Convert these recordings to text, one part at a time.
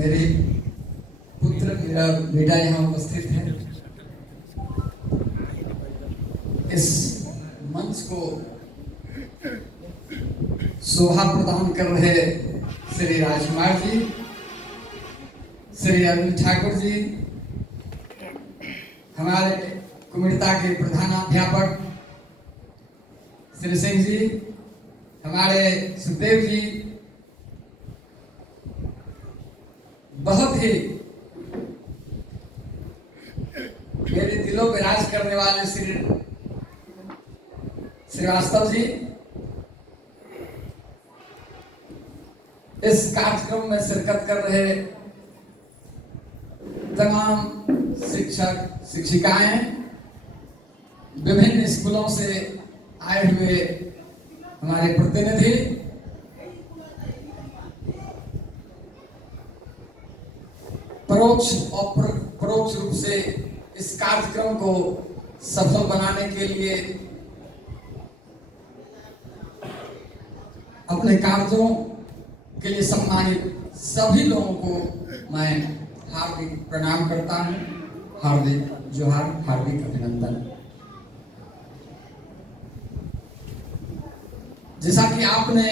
मेरे पुत्र, मेरा बेटा यहाँ उपस्थित है। इस मंच को शोभा प्रदान कर रहे श्री राजकुमार जी, श्री अरुण ठाकुर जी, हमारे कुमिरता के प्रधानाध्यापक श्री सिंह जी, हमारे सुखदेव जी, बहुत ही मेरे दिलों पे राज करने वाले श्री श्रीवास्तव जी, इस कार्यक्रम में शिरकत कर रहे तमाम शिक्षक शिक्षिकाएं, विभिन्न स्कूलों से आए हुए हमारे प्रतिनिधि, परोक्ष और परोक्ष रूप से इस कार्यक्रम को सफल बनाने के लिए अपने कार्यों के लिए सम्मानित सभी लोगों को मैं हार्दिक प्रणाम करता हूं, हार्दिक जोहार, हार्दिक अभिनंदन। जैसा कि आपने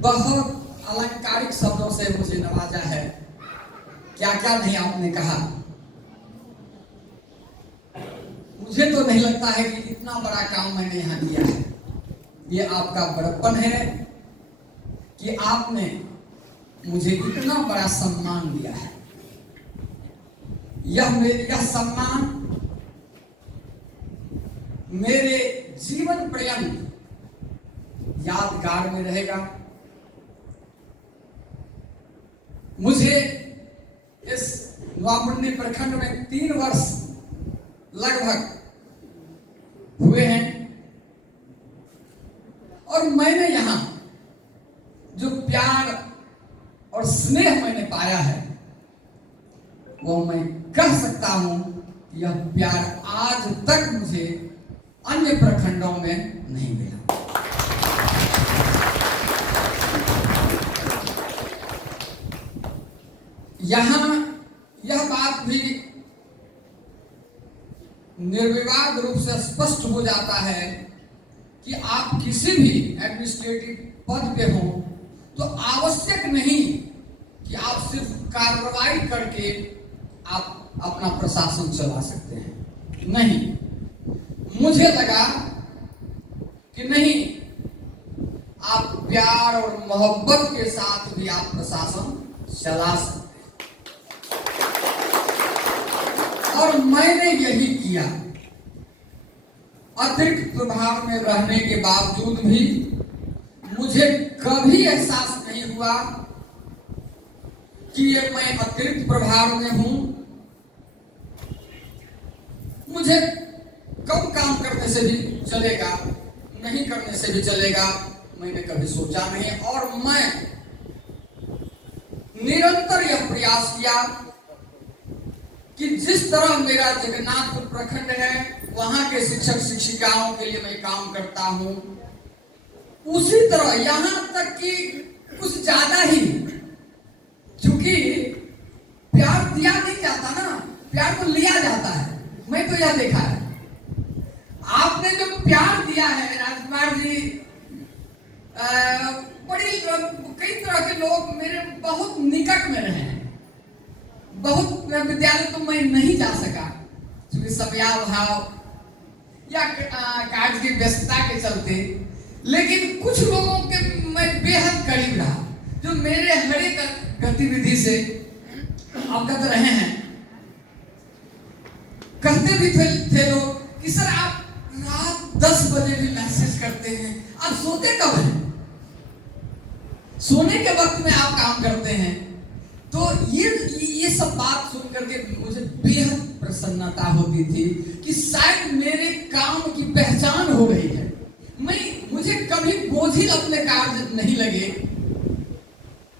बहुत अलंकारिक शब्दों से मुझे नवाजा है, क्या क्या नहीं आपने कहा। मुझे तो नहीं लगता है कि इतना बड़ा काम मैंने यहाँ किया है। ये आपका बड़प्पन है कि आपने मुझे इतना बड़ा सम्मान दिया है। यह सम्मान मेरे जीवन पर्यंत यादगार में रहेगा। मुझे इस नवामुंडी प्रखंड में 3 वर्ष लगभग हुए हैं और मैंने यहाँ जो प्यार और स्नेह मैंने पाया है वो मैं कह सकता हूं कि यह प्यार आज तक मुझे अन्य प्रखंडों में नहीं मिला। यहाँ यह बात भी निर्विवाद रूप से स्पष्ट हो जाता है कि आप किसी भी एडमिनिस्ट्रेटिव पद पे हो तो आवश्यक नहीं कि आप सिर्फ कार्रवाई करके आप अपना प्रशासन चला सकते हैं। नहीं, मुझे लगा कि नहीं, आप प्यार और मोहब्बत के साथ भी आप प्रशासन चला सकते हैं और मैंने यही किया। अतिरिक्त प्रभार में रहने के बावजूद भी मुझे कभी एहसास नहीं हुआ कि ये मैं अतिरिक्त प्रभार में हूं। मुझे कम काम करने से भी चलेगा, नहीं करने से भी चलेगा, मैंने कभी सोचा नहीं। और मैं निरंतर यह प्रयास किया कि जिस तरह मेरा जगन्नाथपुर प्रखंड है वहां के शिक्षक शिक्षिकाओं के लिए मैं काम करता हूं, उसी तरह यहां तक कि कुछ ज्यादा ही, क्योंकि प्यार दिया नहीं जाता ना, प्यार तो लिया जाता है। मैं तो यह देखा है, आपने जो प्यार दिया है राजकुमार जी, कई तरह के लोग मेरे बहुत निकट में रहे हैं। बहुत विद्यालय तो मैं नहीं जा सका क्योंकि समयाभाव या कार्य की व्यस्तता के चलते, लेकिन कुछ लोगों के मैं बेहद करीब रहा जो मेरे हर एक गतिविधि से अवगत रहे हैं। कहते भी थे लोग कि सर आप रात 10 बजे भी मैसेज करते हैं, आप सोते कब हैं? सोने के वक्त में आप काम करते हैं। तो ये सब बात सुन करके मुझे बेहद प्रसन्नता होती थी कि शायद मेरे काम की पहचान हो गई है। मुझे कभी बोझिल अपने कार्य नहीं लगे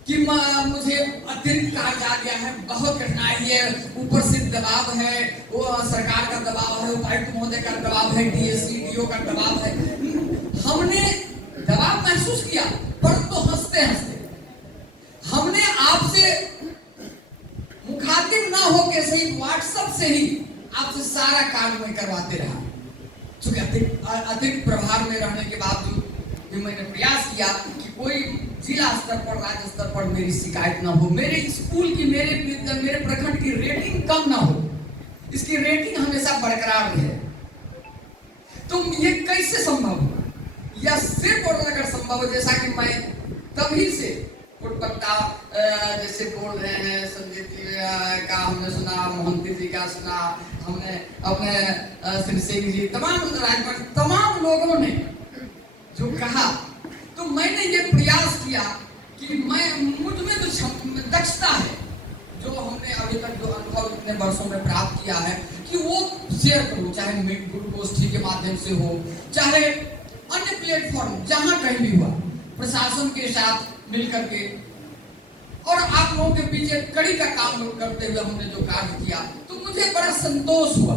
कि मुझे अतिरिक्त कार्य आ गया है, बहुत कठिनाई है, ऊपर से दबाव है, वो सरकार का दबाव है, उपायुक्त महोदय का दबाव है, डीएससी डीओ का दबाव है। हमने दबाव महसूस किया, पर तो हंसते हंसते हमने सारा काम मैं करवाते रहा। चूंकि अतिरिक्त प्रभार में रहने के बावजूद भी मैंने प्रयास किया कि कोई जिला स्तर पर, राज्य स्तर पर मेरी शिकायत ना हो, मेरे स्कूल की, मेरे प्रखंड की रेटिंग कम ना हो, इसकी रेटिंग हमेशा बरकरार रहे। तो ये कैसे संभव हुआ? या सिर्फ और अगर संभव हो, जैसा कि मैं तभी से वक्ता जैसे बोल रहे हैं, संजय जी का हमने सुना, मोहंती जी का सुना, हमने अपने श्री सिंह जी, तमाम लोगों ने जो कहा, तो मैंने ये प्रयास किया कि मुझ में जो दक्षता है, जो हमने अभी तक जो अनुभव इतने वर्षों में प्राप्त किया है, कि वो शेयर करूं, चाहे गुरु गोष्ठी के माध्यम से हो, चाहे अन्य प्लेटफॉर्म जहां कहीं भी हुआ, प्रशासन के साथ मिलकर के और आप लोगों के पीछे कड़ी का काम करते हुए हमने जो कार्य किया, तो मुझे बड़ा संतोष हुआ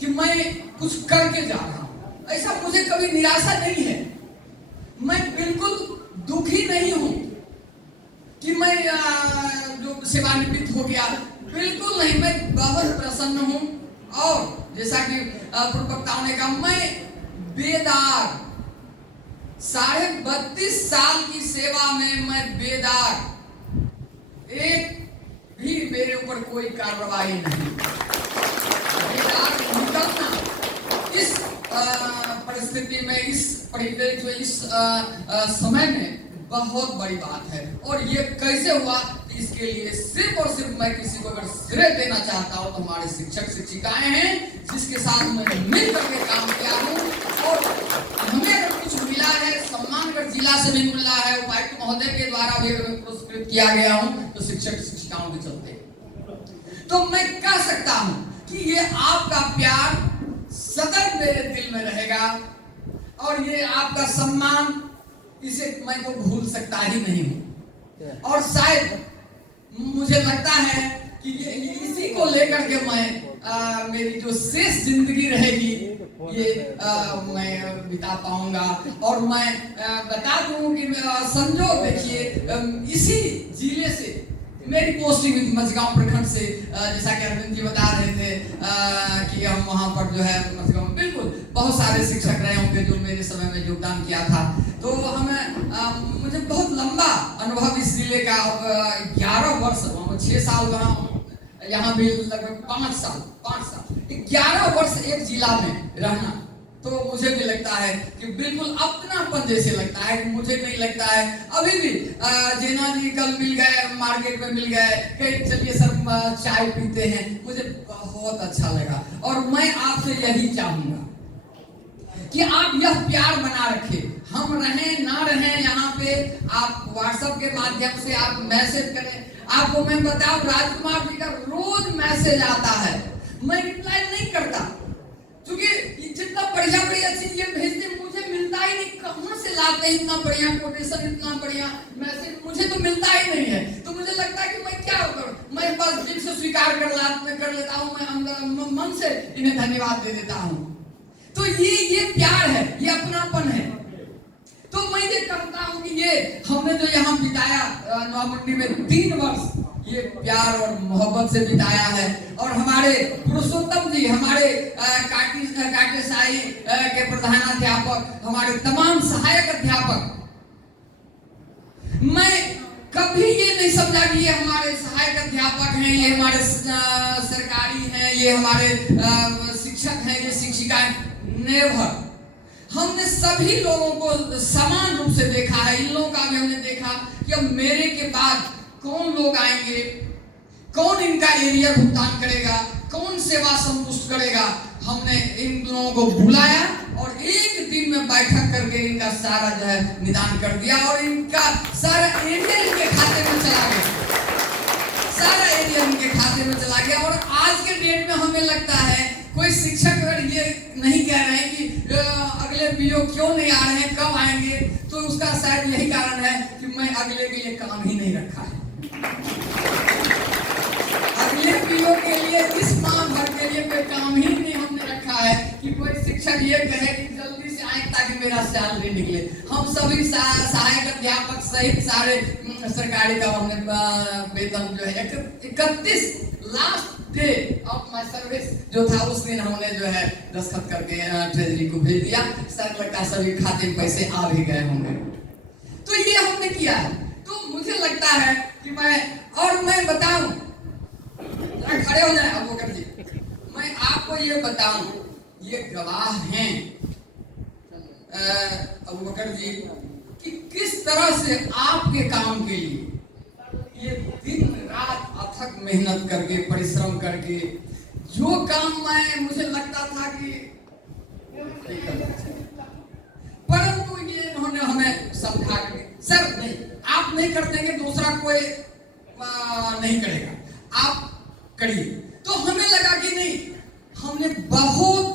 कि मैं कुछ करके जा रहा हूं। ऐसा मुझे कभी निराशा नहीं है, मैं बिल्कुल दुखी नहीं हूं कि मैं जो सेवानिवृत्त हो गया, बिल्कुल नहीं, मैं बहुत प्रसन्न हूं। और जैसा कि पूर्व वक्ताओं ने कहा, मैं बेदार, 32.5 साल की सेवा में मैं बेदार, एक भी मेरे ऊपर कोई कार्रवाई नहीं, बेदार निकलना इस परिस्थिति में, इस परिवेश में, इस समय में बहुत बड़ी बात है। और ये कैसे हुआ, इसके लिए सिर्फ और सिर्फ मैं किसी को अगर श्रेय देना चाहता हूं तो हमारे शिक्षक शिक्षिकाएं हैं, जिसके साथ मैंने मिल करके काम किया हूं। और हमें अगर कुछ मिला है, सम्मान अगर जिला से भी मिला है, उपायुक्त महोदय के द्वारा भी अगर पुरस्कृत किया गया हूं, तो शिक्षक शिक्षिकाओं के चलते। तो मैं कह सकता हूं कि ये आपका प्यार सदैव मेरे दिल में रहेगा, और ये आपका सम्मान, इसे मैं तो भूल सकता ही नहीं हूं। और शायद मुझे लगता है कि ये इसी को लेकर के मैं मेरी जो शेष जिंदगी रहेगी ये मैं बिता पाऊंगा। और मैं बता दूं कि संजोग देखिए, इसी जिले से मेरी पोस्टिंग हुई थी, मझगांव प्रखंड से, जैसा कि अरविंद जी बता रहे थे कि हम वहां पर जो है मझगांव, बिल्कुल बहुत सारे शिक्षक रहे होंगे जो मेरे समय में योगदान किया था। तो हमें मुझे बहुत लंबा अनुभव इस जिले का, 11 वर्ष, 6 साल वहाँ, यहाँ भी लगभग 5 साल 11 वर्ष एक जिला में रहना, तो मुझे भी लगता है कि बिल्कुल अपनापन जैसे लगता है। मुझे नहीं लगता है अभी भी, जेना जी कल मिल गए, मार्केट में मिल गए, कहीं चलिए सर चाय पीते हैं, मुझे बहुत अच्छा लगा। और मैं आपसे यही चाहूंगा कि आप यह प्यार बना रखें, हम रहें ना रहें यहाँ पे, आप व्हाट्सएप के माध्यम से आप मैसेज करें। आपको मैं बताऊं, राजकुमार जी का रोज मैसेज आता है, मैं रिप्लाई नहीं करता, क्योंकि जितना बढ़िया चीजें भेजते मुझे मिलता ही नहीं। कहां से लाते हैं इतना बढ़िया कोटेशन, इतना बढ़िया मैसेज, मुझे तो मिलता ही नहीं है। तो मुझे लगता है कि मैं क्या करूं, मैं बस दिल से स्वीकार कर लेता हूं, मैं अंदर मन से इन्हें धन्यवाद दे देता हूं। तो ये प्यार है, ये अपनापन है। तो मैं ये कहता हूं कि ये हमने जो यहाँ बिताया नौमंडी में 3 वर्ष, ये प्यार और मोहब्बत से बिताया है। और हमारे पुरुषोत्तम जी, हमारे काटे साई के प्रधानाध्यापक, हमारे तमाम सहायक अध्यापक, मैं कभी ये नहीं समझा कि ये हमारे सहायक अध्यापक हैं, ये हमारे सरकारी हैं, ये हमारे शिक्षक हैं, ये शिक्षिकाएं, नेवर। हमने सभी लोगों को समान रूप से देखा है। इन लोगों का भी हमने देखा कि अब मेरे के बाद कौन लोग आएंगे, कौन इनका एरिया भुगतान करेगा, कौन सेवा संतुष्ट करेगा। हमने इन लोगों को बुलाया और एक दिन में बैठक करके इनका सारा जो है निदान कर दिया, और इनका सारा एरिया इनके खाते में चला गया, सारा एरिया इनके खाते में चला गया। और आज के डेट में हमें लगता है कोई शिक्षक अगर ये नहीं कह रहे हैं कि अगले पीओ क्यों नहीं आ रहे हैं, कब आएंगे, तो उसका शायद यही कारण है कि मैं अगले के लिए काम ही नहीं रखा है। अगले पीओ के लिए, इस माह भर के लिए कोई काम ही नहीं हमने रखा है कि कोई शिक्षक ये कहे कि जल्दी से आए ताकि मेरा सैलरी निकले। हम सभी सहायक अध्यापक सहित सारे सरकारी का हमने वेतन जो है 31 last day of my service जो था, उस दिन हमने जो है दस्तखत करके ट्रेजरी को भेज दिया। सर लगता सभी खाते में पैसे आ भी गए होंगे। तो ये हमने किया है। तो मुझे लगता है कि मैं बताऊं, खड़े हो जाए अबू बकर जी, मैं आपको ये बताऊं, ये गवाह हैं अबू बकर जी कि किस तरह से आपके काम के लिए ये दिन रात अथक मेहनत करके, परिश्रम करके, जो काम मुझे लगता था कि परंतु ये इन्होंने हमें समझा के, सर नहीं, आप नहीं कर देंगे, दूसरा कोई नहीं करेगा, आप करिए। तो हमें लगा कि नहीं, हमने बहुत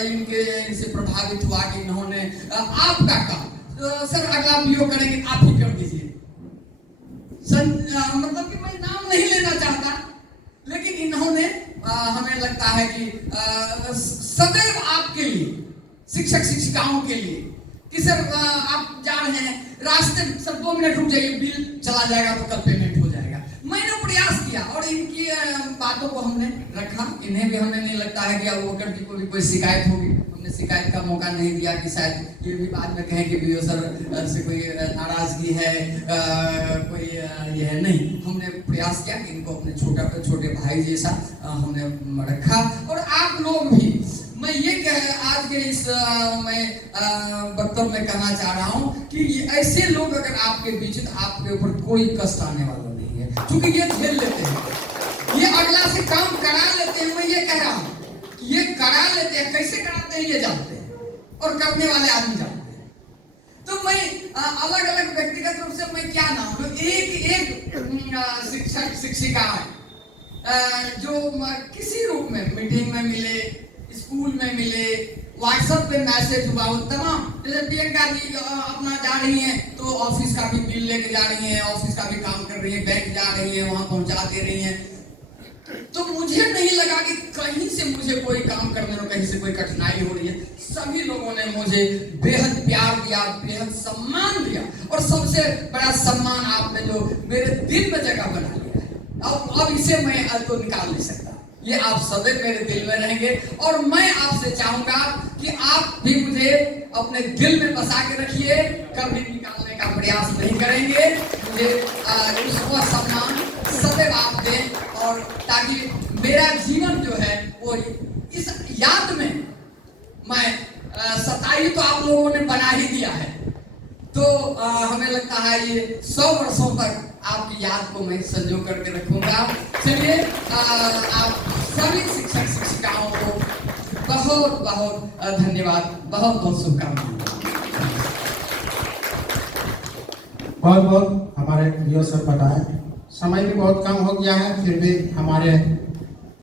इनसे प्रभावित हुआ कि इन्होंने आपका काम, सर अगला वीडियो करेंगे, आप ही कर दीजिए। मतलब कि मैं नाम नहीं लेना चाहता, लेकिन इन्होंने हमें लगता है कि सदैव आपके लिए, शिक्षक शिक्षिकाओं के लिए, कि सर आप जा रहे हैं रास्ते में, सर 2 मिनट रुक जाइए, बिल चला जाएगा तो कल पेमेंट हो जाएगा। मैंने प्रयास किया और इनकी बातों को हमने रखा। इन्हें भी हमें नहीं लगता है कि अबू बकर जी को भी कोई शिकायत होगी। हमने शिकायत का मौका नहीं दिया कि शायद ये भी बाद में कहें कि वीडियो सर से कोई नाराजगी है, कोई ये है, नहीं। हमने प्रयास किया कि इनको अपने छोटे भाई जैसा हमने रखा। और आप लोग भी, मैं ये आज के इस मैं वक्तव्य में कहना चाह रहा हूँ कि ऐसे लोग अगर आपके बीच, तो आपके ऊपर कोई कष्ट आने वाला नहीं है, क्योंकि ये झेल लेते हैं, ये अगला से काम करा लेते हैं। मैं ये कह रहा हूँ, ये करा लेते हैं, कैसे कराते हैं ये जानते हैं, और करने वाले आदमी जानते हैं। तो मैं अलग अलग व्यक्तिगत रूप से मैं क्या नाम, एक शिक्षक शिक्षिका जो किसी रूप में मीटिंग में मिले, स्कूल में मिले, व्हाट्सएप पे मैसेज हुआ, वो तमाम, जैसे प्रियंका जी अपना जा रही हैं तो ऑफिस का भी बिल लेके जा रही हैं, ऑफिस का भी काम कर रही हैं, बैंक जा रही हैं, वहां पहुंचा दे रही हैं। तो मुझे नहीं लगा कि कहीं से मुझे कोई काम करने में कहीं से कोई कठिनाई हो रही है। सभी लोगों ने मुझे बेहद प्यार दिया, बेहद सम्मान दिया, और सबसे बड़ा सम्मान आपने जो मेरे दिल में जगह बना लिया है, अब इसे मैं तो निकाल नहीं सकता। ये आप सदैव मेरे दिल में रहेंगे, और मैं आपसे चाहूंगा कि आप भी मुझे अपने दिल में बसा के रखिए, कभी निकालने का प्रयास नहीं करेंगे। मुझे उसका सम्मान सदैव आप दें, और ताकि मेरा जीवन जो है वो इस याद में, मैं 27 तो आप लोगों ने बना ही दिया है, तो हमें लगता है ये 100 वर्षों तक आपकी याद को मैं संजो करके रखूंगा। चलिए, आप सभी शिक्षक शिक्षिकाओं को बहुत बहुत धन्यवाद, बहुत बहुत शुभकामनाएं। बहुत बहुत हमारे वीडियो सर बताए, समय भी बहुत कम हो गया है, फिर भी हमारे